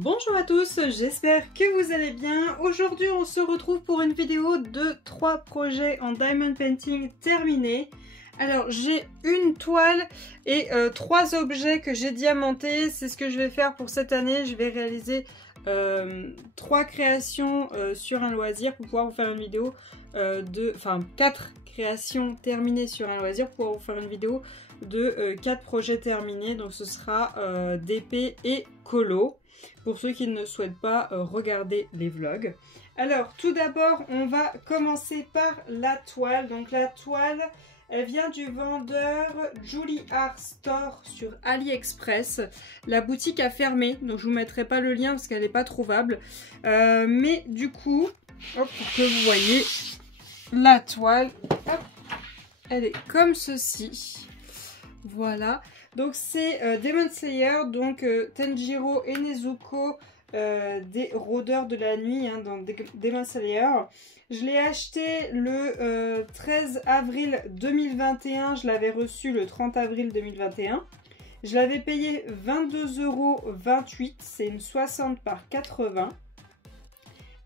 Bonjour à tous, j'espère que vous allez bien. Aujourd'hui on se retrouve pour une vidéo de 3 projets en diamond painting terminés. Alors j'ai une toile et 3 objets que j'ai diamantés. C'est ce que je vais faire pour cette année. Je vais réaliser 3 créations sur un loisir pour pouvoir vous faire une vidéo 4 créations terminées sur un loisir pour pouvoir vous faire une vidéo de 4 projets terminés. Donc ce sera DP et colo pour ceux qui ne souhaitent pas regarder les vlogs. Alors tout d'abord on va commencer par la toile. Donc la toile elle vient du vendeur Julie Art Store sur AliExpress. La boutique a fermé, donc je vous mettrai pas le lien parce qu'elle n'est pas trouvable. Mais du coup, hop, pour que vous voyez la toile, hop, elle est comme ceci. Voilà. Donc c'est Demon Slayer, donc Tanjiro et Nezuko, des rôdeurs de la nuit hein, dans Demon Slayer. Je l'ai acheté le 13 avril 2021, je l'avais reçu le 30 avril 2021. Je l'avais payé 22,28 €, c'est une 60 par 80.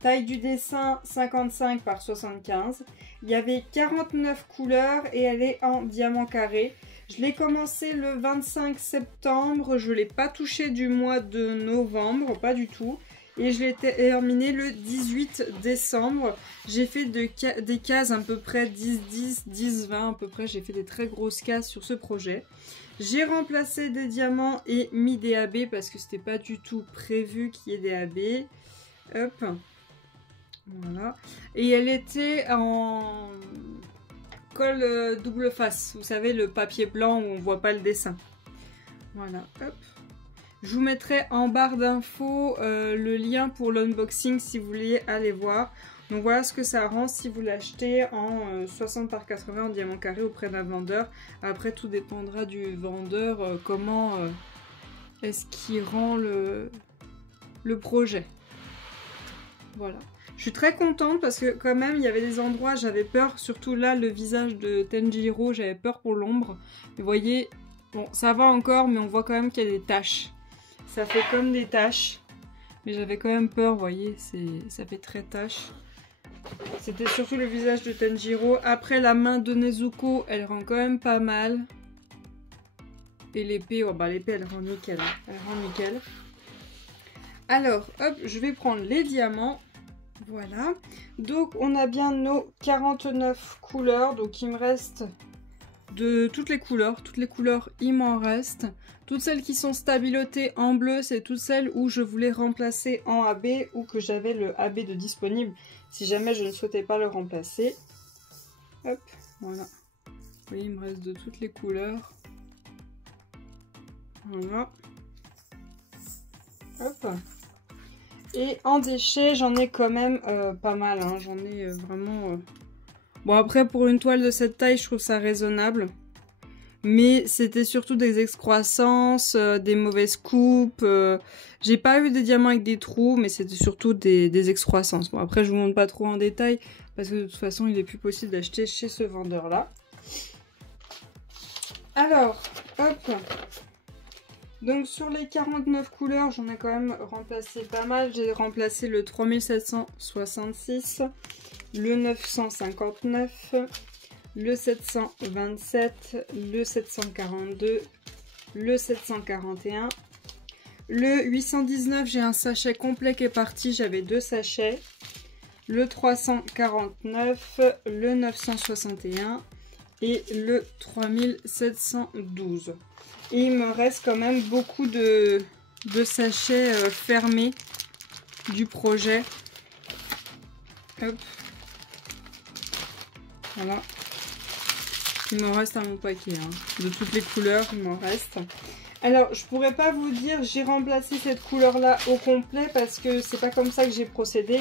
Taille du dessin 55 par 75. Il y avait 49 couleurs et elle est en diamant carré. Je l'ai commencé le 25 septembre, je ne l'ai pas touché du mois de novembre, pas du tout. Et je l'ai terminé le 18 décembre. J'ai fait des cases à peu près 10-10, 10-20 à peu près. J'ai fait des très grosses cases sur ce projet. J'ai remplacé des diamants et mis des AB parce que c'était pas du tout prévu qu'il y ait des AB. Hop. Voilà. Et elle était en colle double face. Vous savez, le papier blanc où on voit pas le dessin. Voilà. Hop. Je vous mettrai en barre d'infos le lien pour l'unboxing si vous voulez aller voir. Donc voilà ce que ça rend si vous l'achetez en 60 par 80 en diamant carré auprès d'un vendeur. Après tout dépendra du vendeur, comment est-ce qu'il rend le projet. Voilà. Je suis très contente parce que quand même il y avait des endroits, j'avais peur, surtout là le visage de Tanjiro, j'avais peur pour l'ombre. Vous voyez, bon ça va encore mais on voit quand même qu'il y a des taches. Ça fait comme des taches, mais j'avais quand même peur, vous voyez, ça fait très tache. C'était surtout le visage de Tanjiro. Après, la main de Nezuko, elle rend quand même pas mal. Et l'épée, oh bah l'épée, elle rend nickel. Elle rend nickel. Alors, hop, je vais prendre les diamants. Voilà. Donc, on a bien nos 49 couleurs. Donc, il me reste de toutes les couleurs, il m'en reste. Toutes celles qui sont stabilotées en bleu, c'est toutes celles où je voulais remplacer en AB ou que j'avais le AB de disponible si jamais je ne souhaitais pas le remplacer. Hop, voilà. Vous voyez, il me reste de toutes les couleurs. Voilà. Hop. Et en déchets, j'en ai quand même pas mal. Hein. J'en ai vraiment... Bon, après, pour une toile de cette taille, je trouve ça raisonnable. Mais c'était surtout des excroissances, des mauvaises coupes. J'ai pas eu des diamants avec des trous, mais c'était surtout des excroissances. Bon, après, je vous montre pas trop en détail, parce que de toute façon, il est plus possible d'acheter chez ce vendeur-là. Alors, hop. Donc, sur les 49 couleurs, j'en ai quand même remplacé pas mal. J'ai remplacé le 3766, le 959... le 727, le 742, le 741, le 819, j'ai un sachet complet qui est parti, j'avais 2 sachets, le 349, le 961 et le 3712. Et il me reste quand même beaucoup de sachets fermés du projet. Hop. Voilà. Il m'en reste à mon paquet, hein. De toutes les couleurs, il m'en reste. Alors, je pourrais pas vous dire, j'ai remplacé cette couleur-là au complet parce que c'est pas comme ça que j'ai procédé.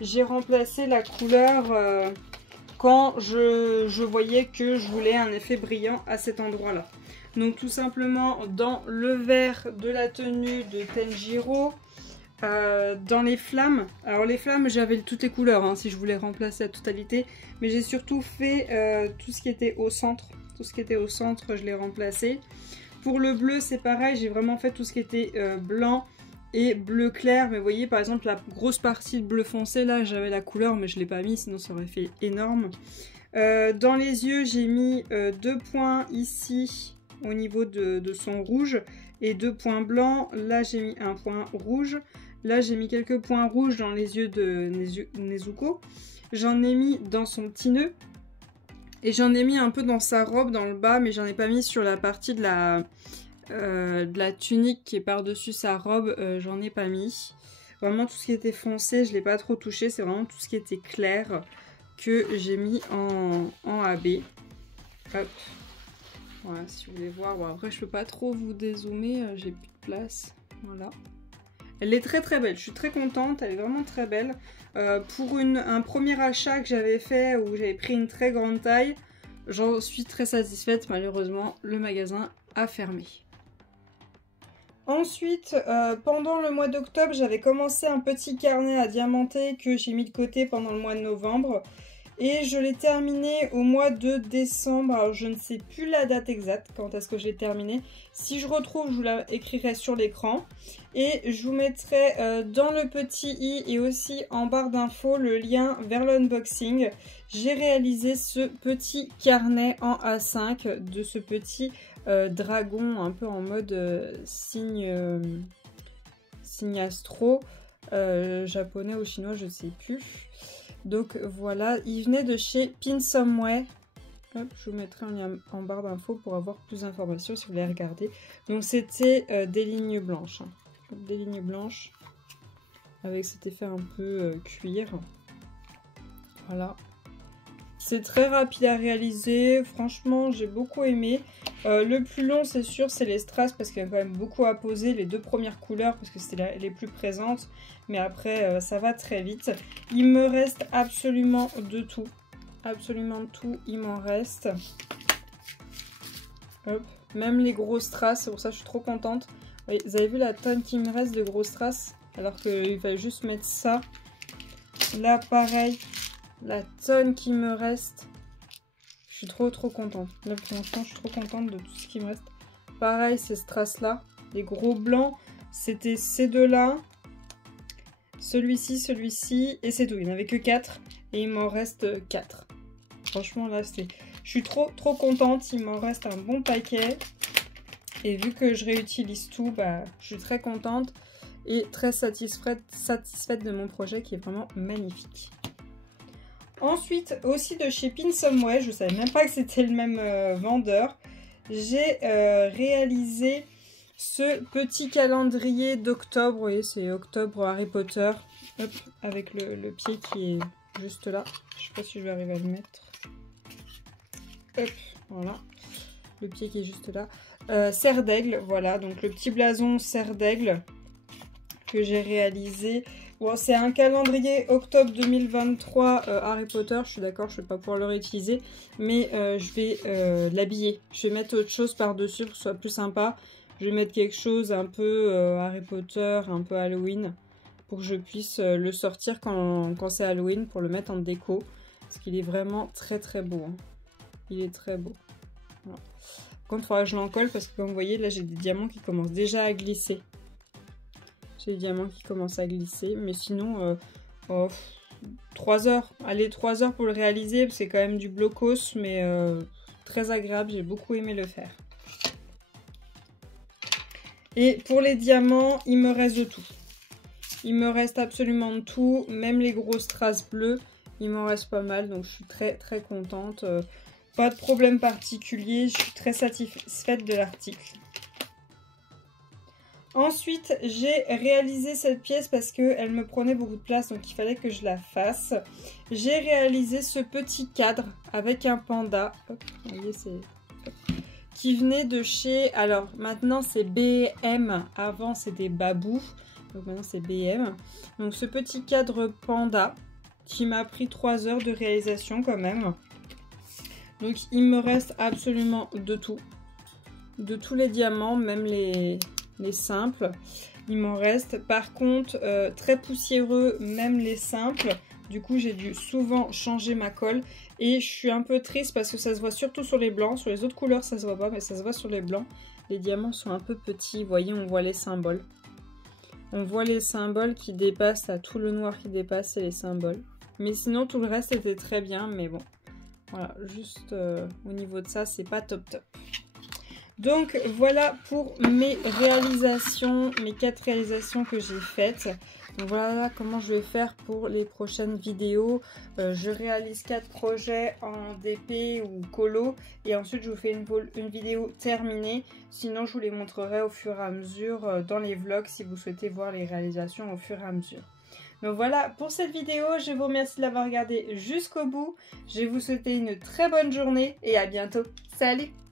J'ai remplacé la couleur quand je voyais que je voulais un effet brillant à cet endroit-là. Donc, tout simplement, dans le vert de la tenue de Tanjiro, dans les flammes, alors les flammes j'avais toutes les couleurs hein, si je voulais remplacer la totalité, mais j'ai surtout fait tout ce qui était au centre, je l'ai remplacé. Pour le bleu c'est pareil, j'ai vraiment fait tout ce qui était blanc et bleu clair. Mais vous voyez par exemple la grosse partie de bleu foncé, là j'avais la couleur mais je ne l'ai pas mis, sinon ça aurait fait énorme. Dans les yeux j'ai mis 2 points ici au niveau de son rouge et 2 points blancs. Là j'ai mis un point rouge. Là j'ai mis quelques points rouges dans les yeux de Nezuko. J'en ai mis dans son petit nœud. Et j'en ai mis un peu dans sa robe, dans le bas, mais j'en ai pas mis sur la partie de la tunique qui est par-dessus sa robe. J'en ai pas mis. Vraiment tout ce qui était foncé, je l'ai pas trop touché. C'est vraiment tout ce qui était clair que j'ai mis en AB. Hop. Voilà, si vous voulez voir. Bon, après, je peux pas trop vous dézoomer. J'ai plus de place. Voilà. Elle est très très belle. Je suis très contente. Elle est vraiment très belle. Pour un premier achat que j'avais fait où j'avais pris une très grande taille, j'en suis très satisfaite. Malheureusement, le magasin a fermé. Ensuite, pendant le mois d'octobre, j'avais commencé un petit carnet à diamanter que j'ai mis de côté pendant le mois de novembre. Et je l'ai terminé au mois de décembre. Alors, je ne sais plus la date exacte, quand est-ce que je l'ai terminé. Si je retrouve, je vous la écrirai sur l'écran. Et je vous mettrai dans le petit i et aussi en barre d'infos le lien vers l'unboxing. J'ai réalisé ce petit carnet en A5 de ce petit dragon un peu en mode signe astro. Japonais ou chinois, je ne sais plus. Donc voilà, il venait de chez Pinsomeway. Hop, je vous mettrai un lien en barre d'infos pour avoir plus d'informations si vous voulez regarder. Donc c'était des lignes blanches. Hein. Des lignes blanches avec cet effet un peu cuir. Voilà. C'est très rapide à réaliser. Franchement, j'ai beaucoup aimé. Le plus long, c'est sûr, c'est les strass parce qu'il y a quand même beaucoup à poser. Les 2 premières couleurs parce que c'était les plus présentes. Mais après, ça va très vite. Il me reste absolument de tout. Absolument tout, il m'en reste. Hop. Même les gros strass, c'est pour ça que je suis trop contente. Oui, vous avez vu la tonne qui me reste de gros strass? Alors qu'il va juste mettre ça. Là, pareil. La tonne qui me reste. Je suis trop contente. Là, pour l'instant, je suis trop contente de tout ce qui me reste. Pareil, ces strass-là. Les gros blancs, c'était ces deux-là. Celui-ci, celui-ci. Et c'est tout. Il n'y en avait que 4. Et il m'en reste 4. Franchement, là, c'est... Je suis trop contente. Il m'en reste un bon paquet. Et vu que je réutilise tout, bah, je suis très contente. Et très satisfaite de mon projet qui est vraiment magnifique. Ensuite, aussi de chez Pinsomeway, je ne savais même pas que c'était le même vendeur, j'ai réalisé ce petit calendrier d'octobre. Vous voyez, c'est octobre Harry Potter, hop, avec le pied qui est juste là. Je ne sais pas si je vais arriver à le mettre. Hop, voilà, le pied qui est juste là. Serre d'aigle, voilà, donc le petit blason serre d'aigle que j'ai réalisé. Bon, c'est un calendrier octobre 2023 Harry Potter, je suis d'accord, je ne vais pas pouvoir le réutiliser, mais je vais l'habiller. Je vais mettre autre chose par-dessus pour que ce soit plus sympa. Je vais mettre quelque chose un peu Harry Potter, un peu Halloween, pour que je puisse le sortir quand c'est Halloween, pour le mettre en déco. Parce qu'il est vraiment très beau. Hein. Il est très beau. Voilà. Par contre, il faudra que je l'encolle parce que comme vous voyez, là j'ai des diamants qui commencent déjà à glisser. J'ai des diamants qui commencent à glisser, mais sinon, 3 heures. Allez, 3 heures pour le réaliser, c'est quand même du blocos, mais très agréable, j'ai beaucoup aimé le faire. Et pour les diamants, il me reste de tout. Il me reste absolument de tout, même les gros strass bleus, il m'en reste pas mal, donc je suis très contente. Pas de problème particulier, je suis très satisfaite de l'article. Ensuite, j'ai réalisé cette pièce parce qu'elle me prenait beaucoup de place, donc il fallait que je la fasse. J'ai réalisé ce petit cadre avec un panda. Hop, vous voyez, c'est... qui venait de chez... Alors, maintenant, c'est B&M. Avant, c'était Babou. Donc, maintenant, c'est B&M. Donc, ce petit cadre panda qui m'a pris 3 heures de réalisation quand même. Donc, il me reste absolument de tout. De tous les diamants, même les simples, il m'en reste. Par contre, très poussiéreux, même les simples. Du coup, j'ai dû souvent changer ma colle. Et je suis un peu triste parce que ça se voit surtout sur les blancs. Sur les autres couleurs, ça se voit pas, mais ça se voit sur les blancs. Les diamants sont un peu petits. Vous voyez, on voit les symboles. On voit les symboles qui dépassent, là, tout le noir qui dépasse, c'est les symboles. Mais sinon, tout le reste était très bien, mais bon. Voilà, juste au niveau de ça, c'est pas top top. Donc voilà pour mes réalisations, mes 4 réalisations que j'ai faites. Donc voilà comment je vais faire pour les prochaines vidéos. Je réalise 4 projets en DP ou colo et ensuite je vous fais une vidéo terminée. Sinon je vous les montrerai au fur et à mesure dans les vlogs si vous souhaitez voir les réalisations au fur et à mesure. Donc voilà pour cette vidéo, je vous remercie de l'avoir regardée jusqu'au bout. Je vais vous souhaiter une très bonne journée et à bientôt. Salut!